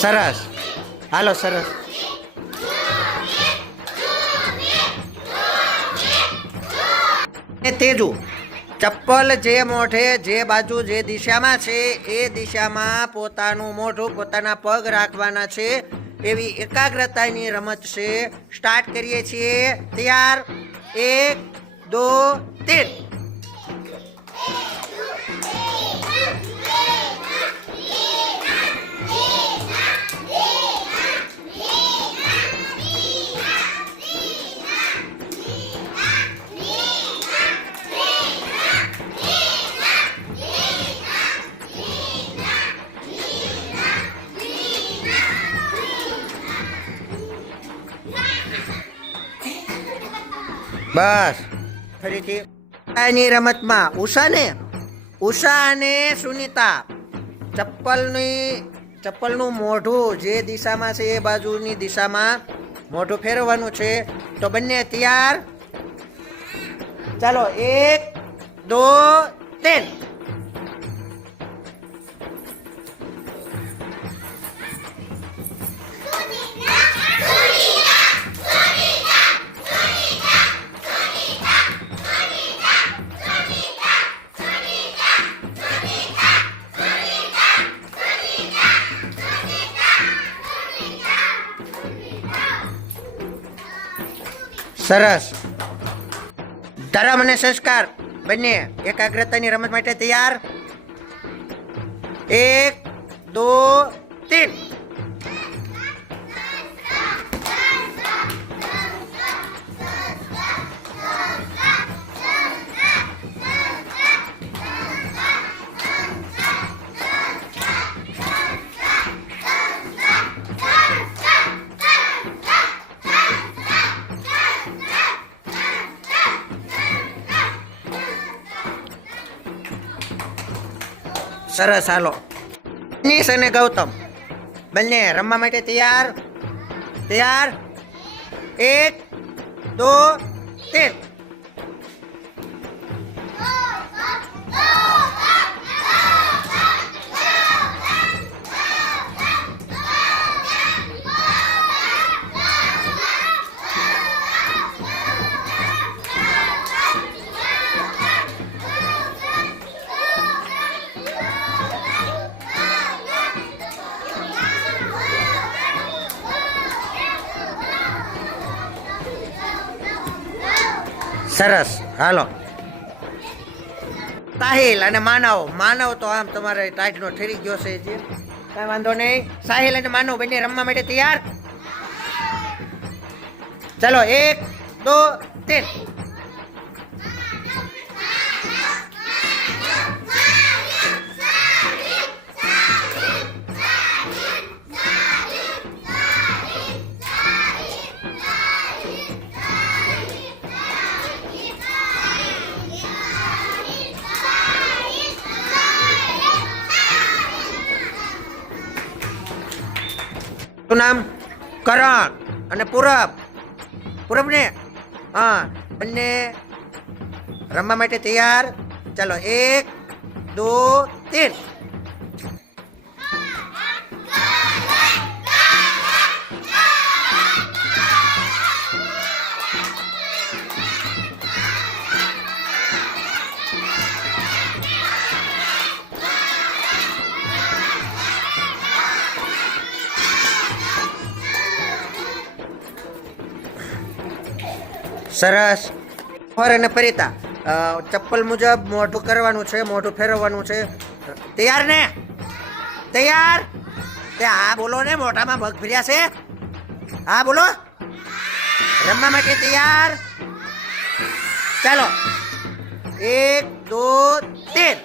સરસ, હાલો સરસ. તેજુ, ચપ્પલ જે મોઢે જે બાજુ જે દિશામાં છે એ દિશામાં પોતાનું મોઢું પોતાના પગ રાખવાના છે એવી એકાગ્રતાની રમત છે. સ્ટાર્ટ કરીએ છીએ. તૈયાર, 1 2 3. બસ ફરીથી ની રમતમાં ઉષા અને સુનિતા ચપ્પલનું મોઢું જે દિશામાં છે એ બાજુની દિશામાં મોઢું ફેરવવાનું છે. તો બંને તૈયાર, ચાલો 1 2 3. સરસ. ધર્મ અને સંસ્કાર બંને એકાગ્રતાની રમત માટે તૈયાર, 1 2 3. સરસ, હાલો. નિશ અને ગૌતમ બંને રમવા માટે તૈયાર, 1 2 3. સરસ, હાલો. સાહિલ અને માનવ તો આમ તમારે ટાઈટનો ઠરી ગયો છે, જે કાંઈ વાંધો નહીં. સાહિલ અને માનવ બંને રમવા માટે તૈયાર, ચાલો 1 2 3. નામ કરણ અને પૂરબ ને હા બંને રમવા માટે તૈયાર, ચાલો 1 2 3. સરસ. ફર અને પરિતા ચપ્પલ મુજબ મોઢું કરવાનું છે, મોઢું ફેરવવાનું છે. તૈયાર ને? તૈયાર? તે હા બોલો ને, મોઢામાં પગ ફર્યા છે, હા બોલો. રમવા માટે તૈયાર, ચાલો 1 2 3.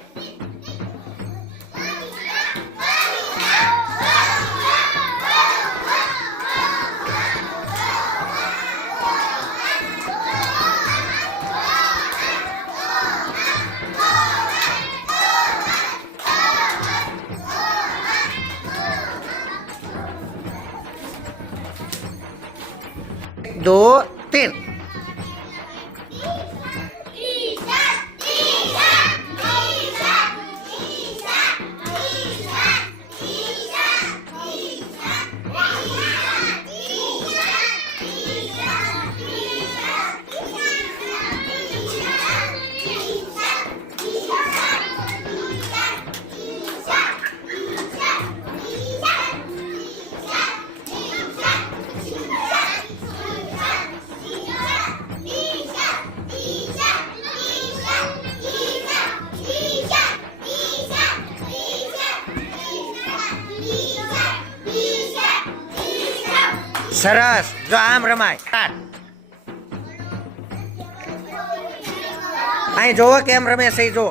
दो तीन. સરસ, જો આમ રમાય. અહીં જોવો કેમ રમે છે જો.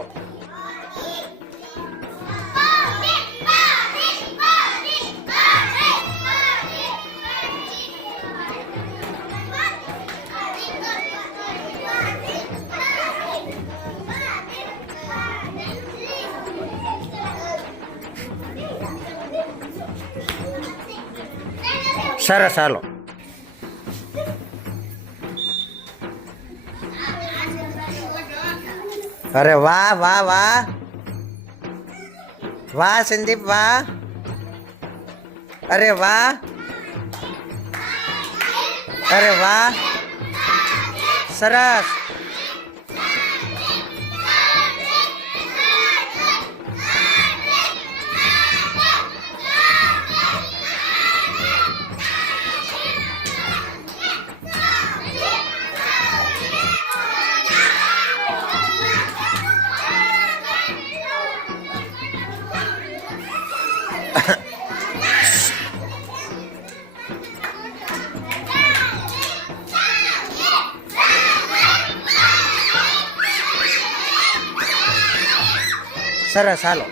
સરસ, હાલો. અરે વાહ વાહ વાહ વાહ સંદીપ, વાહ. અરે વાહ, અરે વાહ, સરસ. સરસ, હાલો.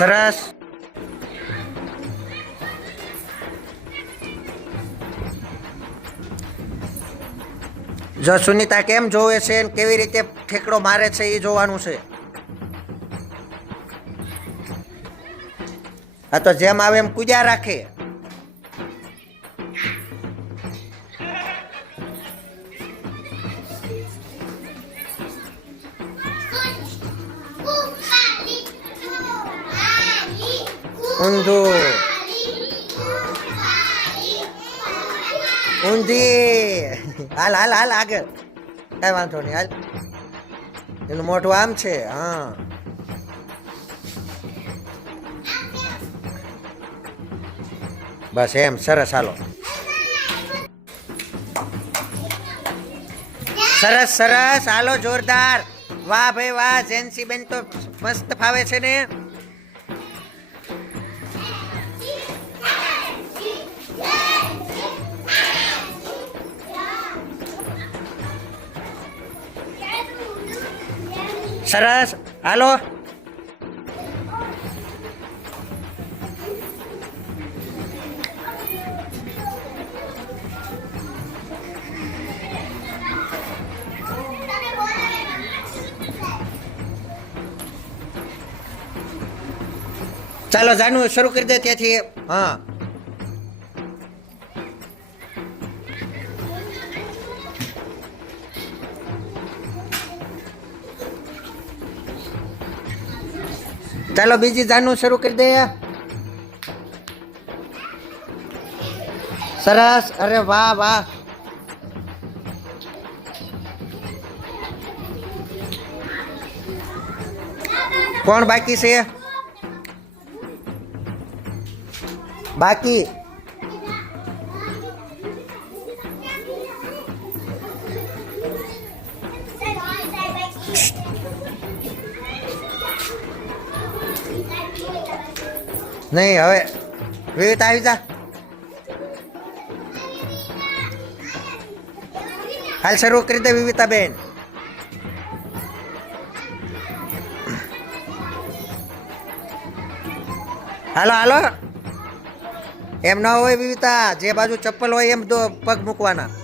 સરસ. જો સુનિતા કેમ જોવે છે ને કેવી રીતે ઠેકડો મારે છે એ જોવાનું છે. આ તો જેમ આવે એમ કૂદ્યા રાખે. ઊંધું, ઊંધી. હાલ હાલ હાલ આગળ, કઈ વાંધો નહીં, હાલ. એનું મોઢું આમ છે. હા, બસ એમ. સરસ, હાલો. સરસ સરસ, હાલો, જોરદાર. વાહ ભાઈ વાહ, જેન્સી બેન તો મસ્ત ફાવે છે ને. સરસ, હાલો. ચાલો જાનું શરૂ કરી દે ત્યાંથી. હા, ચાલો બીજી જાનું શરૂ કરી દે. સરસ, અરે વાહ વાહ. કોણ બાકી છે? બાકી નહીં. હવે વિવિતા આવી જા. હાલ શરૂ કરી દે વિવિતા બેન. હાલો હાલો. એમ ના હોય વિવિતા, જે બાજુ ચપ્પલ હોય એમ પગ મૂકવાના.